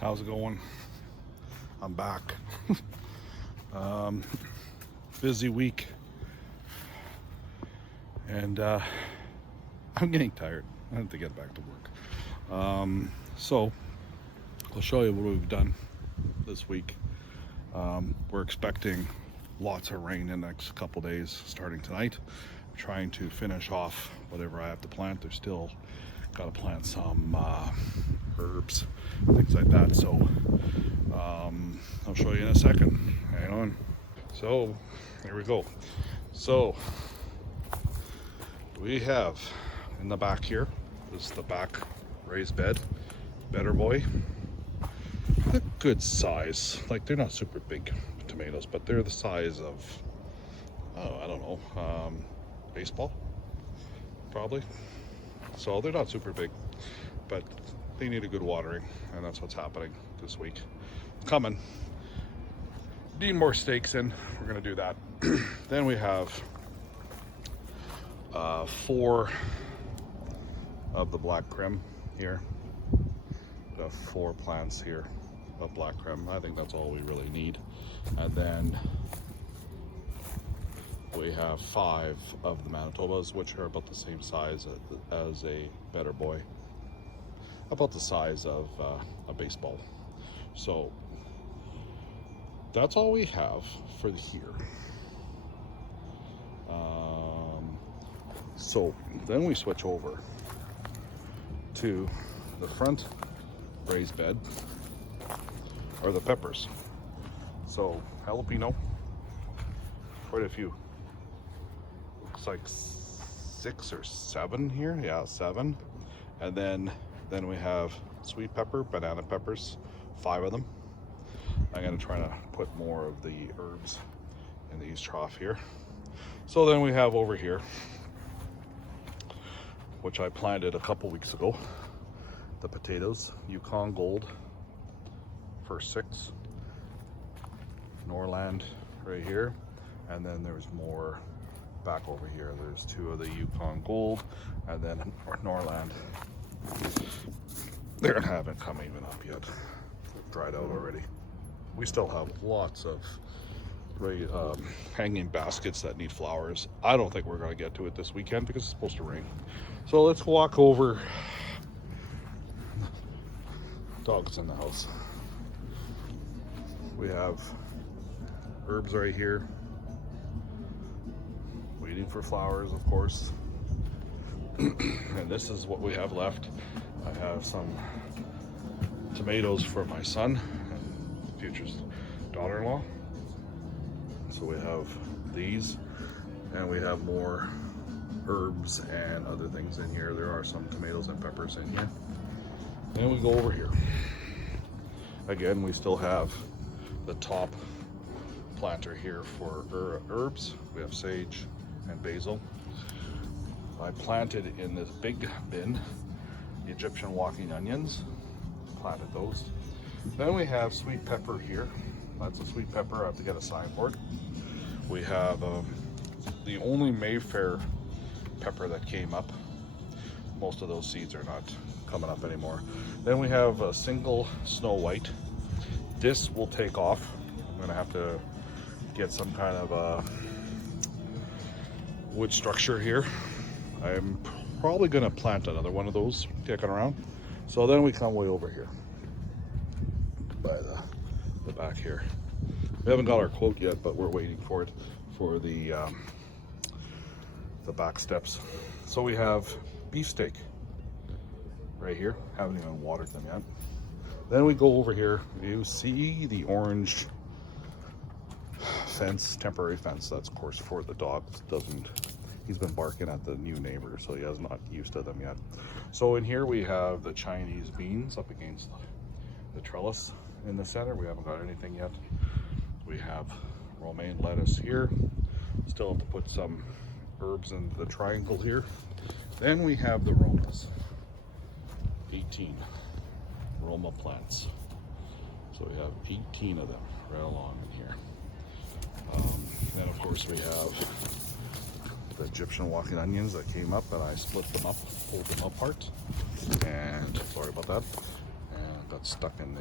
How's it going? I'm back. Busy week, and I'm getting tired. I have to get back to work. So I'll show you what we've done this week. We're expecting lots of rain in the next couple days starting tonight. I'm trying to finish off whatever I have to plant. There's still got to plant some herbs, things like that. So I'll show you in a second. Hang on. So here we go. So we have in the back here, this is the back raised bed, Better Boy. A good size. Like, they're not super big tomatoes, but they're the size of, oh, I don't know, baseball, probably. So they're not super big, but they need a good watering, and that's what's happening this week. Coming. Need more stakes in. We're gonna do that. Then we have 4 of the black creme here. We have 4 plants here of black creme. I think that's all we really need. And then we have 5 of the Manitobas, which are about the same size as a Better Boy, about the size of a baseball. So that's all we have for here. So then we switch over to the front raised bed, or the peppers. So jalapeno, quite a few. Looks like 6 or 7 here. Yeah, 7. And then we have sweet pepper, banana peppers, 5 of them. I'm gonna try to put more of the herbs in these trough here. So then we have over here, which I planted a couple weeks ago, the potatoes, Yukon Gold, first 6, Norland right here, and then there's more back over here. There's 2 of the Yukon Gold, and then Norland. They haven't come even up yet. They've dried out already. We still have lots of hanging baskets that need flowers. I don't think we're going to get to it this weekend because it's supposed to rain. So let's walk over. Dog's in the house. We have herbs right here, waiting for flowers, of course. And this is what we have left. I have some tomatoes for my son and future daughter-in-law. So we have these, and we have more herbs and other things in here. There are some tomatoes and peppers in here. Then we go over here. Again, we still have the top planter here for herbs. We have sage and basil. I planted in this big bin the Egyptian walking onions. Planted those. Then we have sweet pepper here. That's a sweet pepper. I have to get a sign for it. We have the only Mayfair pepper that came up. Most of those seeds are not coming up anymore. Then we have a single Snow White. This will take off. I'm gonna have to get some kind of a wood structure here. I'm probably gonna plant another one of those kicking around. So then we come way over here by the back here. We haven't got our quote yet, but we're waiting for it for the back steps. So we have beefsteak right here. Haven't even watered them yet. Then we go over here. You see the orange fence, temporary fence. That's of course for the dog. He's been barking at the new neighbor, so he has not used to them yet. So in here we have the Chinese beans up against the trellis in the center. We haven't got anything yet. We have romaine lettuce here. Still have to put some herbs in the triangle here. Then we have the Romas. 18 Roma plants. So we have 18 of them right along in here. Then of course we have the Egyptian walking onions that came up, and I split them up, pulled them apart, and sorry about that. And got stuck in the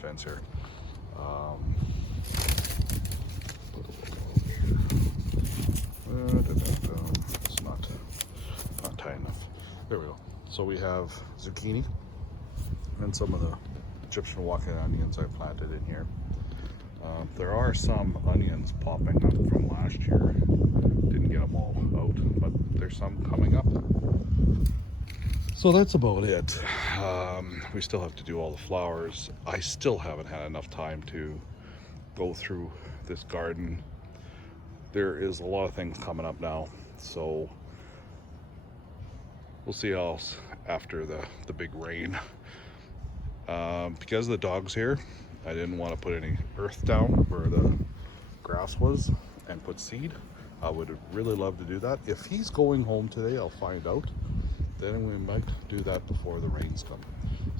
fence here. It's not tight enough. There we go. So we have zucchini and some of the Egyptian walking onions I planted in here. There are some onions popping up from last year. Didn't get them all out, but there's some coming up. So that's about it. We still have to do all the flowers. I still haven't had enough time to go through this garden. There is a lot of things coming up now, so we'll see how else after the big rain. Because the dog's here, I didn't want to put any earth down where the grass was and put seed. I would really love to do that. If he's going home today, I'll find out. Then we might do that before the rains come.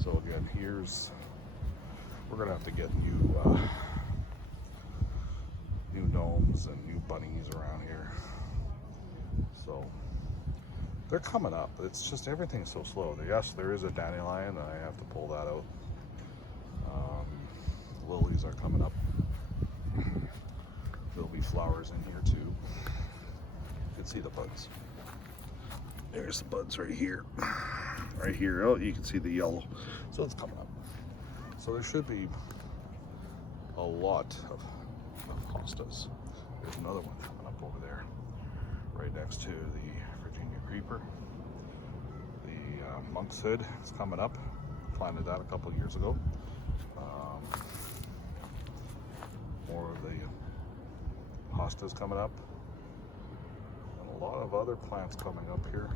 So again, we're gonna have to get new gnomes and new bunnies around here. So they're coming up. It's just everything's so slow. Yes, there is a dandelion, and I have to pull that out. Lilies are coming up. There'll be flowers in here too. You can see the buds. There's the buds right here. Right here. Oh, you can see the yellow. So it's coming up. So there should be a lot of hostas. There's another one coming up over there, right next to the Virginia creeper. The monk's hood is coming up. Planted that a couple of years ago. More of the hostas coming up, and a lot of other plants coming up here.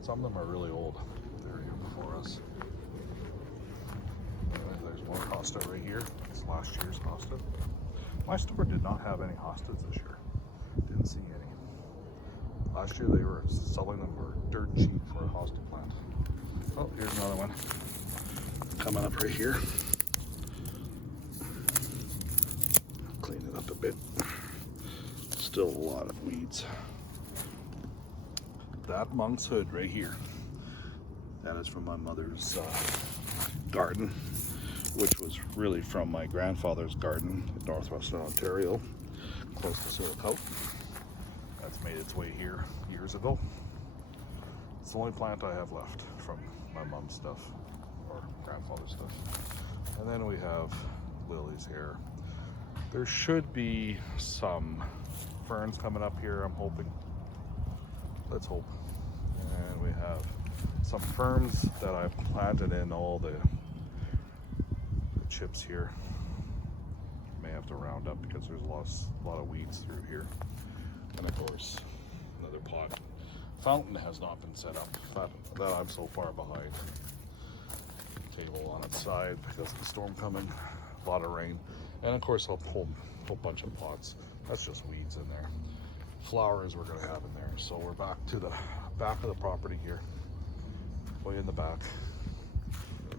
Some of them are really old. They're here before us. There's one hosta right here. It's last year's hosta. My store did not have any hostas this year. Didn't see any. Last year they were selling them for dirt cheap for a hosta plant. Oh, here's another one coming up right here. Clean it up a bit. Still a lot of weeds. That monk's hood right here, that is from my mother's garden, which was really from my grandfather's garden in northwestern Ontario, close to Sillicoat. That's made its way here years ago. It's the only plant I have left from my mom's stuff, or grandfather's stuff. And then we have lilies here. There should be some ferns coming up here, I'm hoping. Let's hope. And we have some ferns that I've planted in all the chips here. May have to round up because there's a lot of weeds through here. And of course, another pot. Fountain has not been set up. That I'm so far behind. Table on its side because of the storm coming. A lot of rain. And of course, a whole bunch of pots. That's just weeds in there. Flowers we're going to have in there. So we're back to the back of the property here. Way in the back.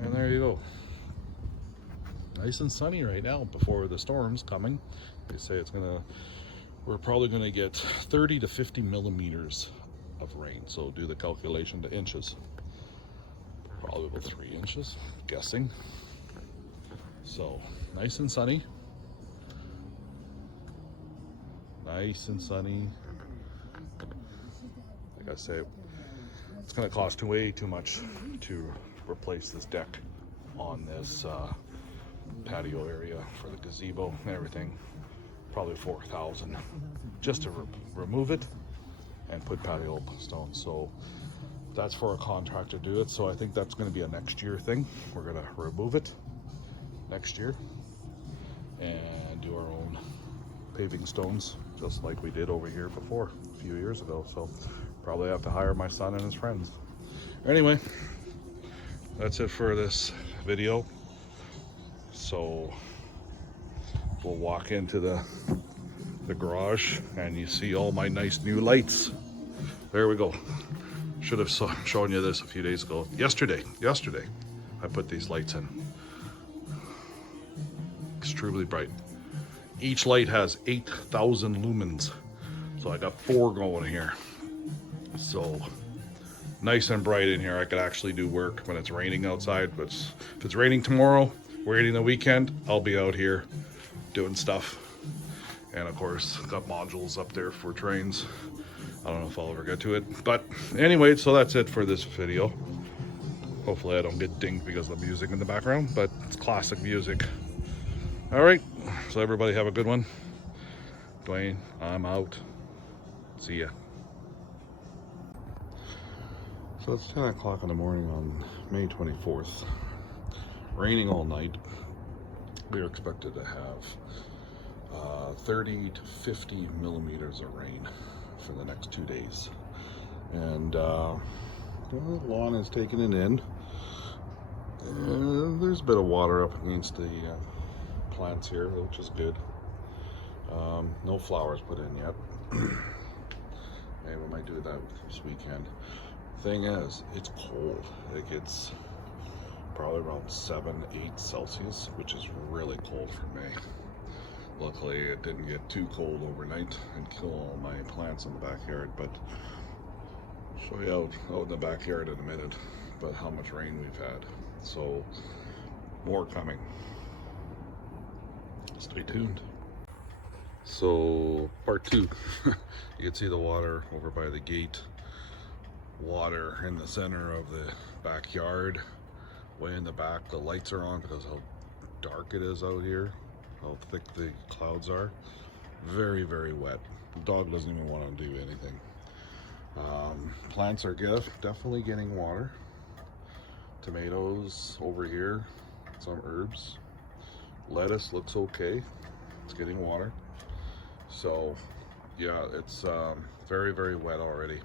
And there you go. Nice and sunny right now before the storm's coming. They say we're probably going to get 30 to 50 millimeters of rain. So do the calculation to inches. Probably about 3 inches, guessing. So nice and sunny. Nice and sunny. Like I say, it's going to cost way too much to replace this deck on this patio area for the gazebo and everything. Probably $4,000 just to remove it and put patio stones. So that's for a contractor to do it. So I think that's going to be a next year thing. We're going to remove it next year and do our own paving stones, just like we did over here before a few years ago. So probably have to hire my son and his friends. Anyway, that's it for this video. So we'll walk into the garage and you see all my nice new lights. There we go. Should have shown you this a few days ago. Yesterday I put these lights in. Extremely bright. Each light has 8,000 lumens. So I got 4 going here. So nice and bright in here. I could actually do work when it's raining outside, but if it's raining tomorrow, waiting the weekend, I'll be out here doing stuff. And of course, got modules up there for trains. I don't know if I'll ever get to it, but anyway, so that's it for this video. Hopefully I don't get dinged because of the music in the background, but it's classic music. All right, so everybody have a good one. Dwayne, I'm out. See ya. So it's 10 o'clock in the morning on May 24th. Raining all night. We are expected to have 30 to 50 millimeters of rain for the next 2 days. And well, the lawn is taking it in. And there's a bit of water up against the plants here, which is good. No flowers put in yet. Maybe we might do that this weekend. Thing is, it's cold. It gets probably around 7-8 Celsius, which is really cold for me. Luckily it didn't get too cold overnight and kill all my plants in the backyard, but I'll show you out in the backyard in a minute about how much rain we've had. So more coming. Stay tuned. So part 2. You can see the water over by the gate. Water in the center of the backyard. Way in the back, the lights are on because how dark it is out here, how thick the clouds are. Very, very wet. The dog doesn't even want to do anything. Plants are definitely getting water. Tomatoes over here, some herbs. Lettuce looks okay. It's getting water. So yeah, it's very, very wet already.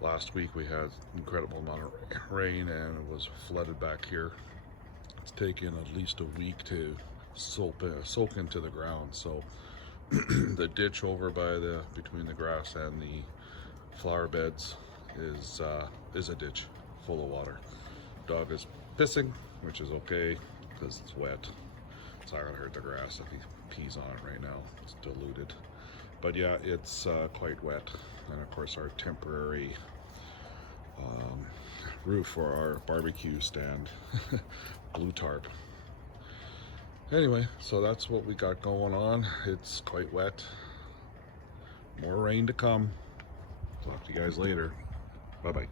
Last week we had incredible amount of rain and it was flooded back here. It's taken at least a week to soak into the ground. So the ditch over by between the grass and the flower beds is a ditch full of water. Dog is pissing, which is okay because it's wet. It's not gonna hurt the grass if he pees on it right now. It's diluted. But yeah, it's quite wet. And of course our temporary roof for our barbecue stand, blue tarp. Anyway, so that's what we got going on. It's quite wet. More rain to come. Talk to you guys later. Bye-bye.